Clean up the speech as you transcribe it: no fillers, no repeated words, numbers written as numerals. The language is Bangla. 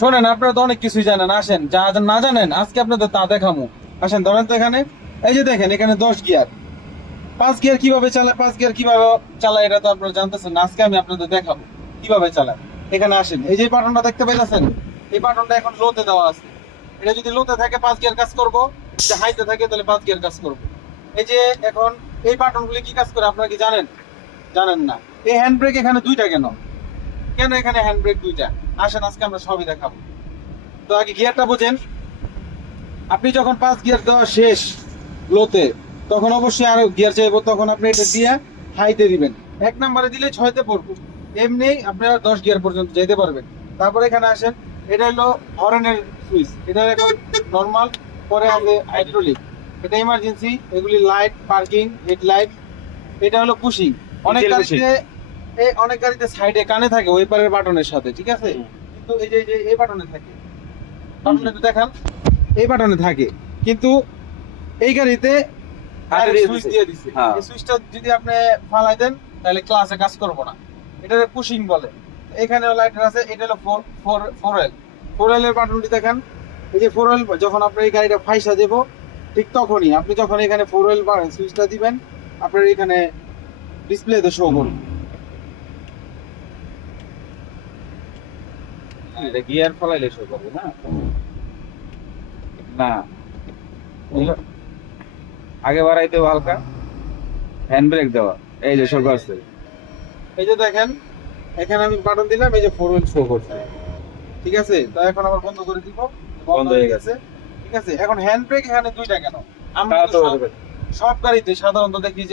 শোনেন, আপনারা তো অনেক কিছুই জানেন, আসেন যা যা না জানেন আজকে আপনাদের তা দেখামু। আসেন ধরেন তো এখানে, এই যে দেখেন এখানে 10 গিয়ার, 5 গিয়ার কিভাবে চালায়, 5 গিয়ার কিভাবে চালায় এটা তো আপনারা জানতেছেন না, আজকে আমি আপনাদের দেখাবো কিভাবে চালায়। এখানে আসেন, এই যে বাটনটা দেখতে পাইতেছেন, এই বাটনটা এখন লোতে দেওয়া আছে। এটা যদি লোতে থাকে 5 গিয়ার কাজ করবো, যদি হাইতে থাকে তাহলে 5 গিয়ার কাজ করবো। এই যে এখন এই বাটনগুলি কি কাজ করে আপনারা কি জানেন? জানেন না। এই হ্যান্ড ব্রেক এখানে দুইটা কেন? কেন এখানে হ্যান্ড ব্রেক দুইটা? আসেন আজকে আমরা সবই দেখাবো। তো আগে গিয়ারটা বোঝেন। আপনি যখন 5 গিয়ার দেওয়া শেষ লোতে, তখন অবশ্যই আরো গিয়ার চাইবো, তখন আপনি এটা দিয়ে হাইতে দিবেন। 1 নম্বরে দিলে 6তে পড়বো, এমনি আপনারা 10 গিয়ার পর্যন্ত যেতে পারবেন। তারপরে এখানে আসেন, এটা হলো হর্নের সুইচ, এটা এখন নর্মাল, পরে আছে হাইড্রোলিক, এটা ইমার্জেন্সি, এগুলি লাইট, পার্কিং, হেডলাইট। এটা হলো পুশিং। অনেক Diesel গাড়িতে অনেক গাড়িতে সাইডে কানে থাকে ওইপারের বাটনের সাথে, ঠিক আছে? কিন্তু এই যে এই বাটনে থাকে, বাটনে তো দেখান, এই বাটনে থাকে, কিন্তু এই গাড়িতে হাতে দিয়ে সুইচ দিছে। দিয়ে দিছে। হ্যাঁ। এই সুইচটা যদি আপনি ফালাই দেন তাহলে ক্লাসে কাজ করবো না, এটা পুশিং বলে। এখানেও লাইটার আছে, এটা হলো ফোর এল এর বাটনটি দেখেন। এই যে ফোর এল, যখন আপনি এই গাড়িটা ফাইসা দেবো, ঠিক তখনই আপনি যখন এখানে ফোর এল সুইচটা দিবেন, আপনার এখানে ডিসপ্লেতে শো করবে। এটা গিয়ার ফলাইলে শো করবে না? না, আগে বাড়াইতে হবে হালকা, হ্যান্ড ব্রেক দেওয়া, এই যে শো করছে। এই যে দেখেন, এখানে আমি বাটন দিলাম, এই যে ফোর হুইল শো করছে, ঠিক আছে? তো এখন আবার বন্ধ করে দিব, বন্ধ হয়ে গেছে। ঠিক আছে। এখন হ্যান্ড ব্রেক এখানে দুইটা কেন? আমরা তা তো তো সব গাড়িতে সাধারণত দেখি যে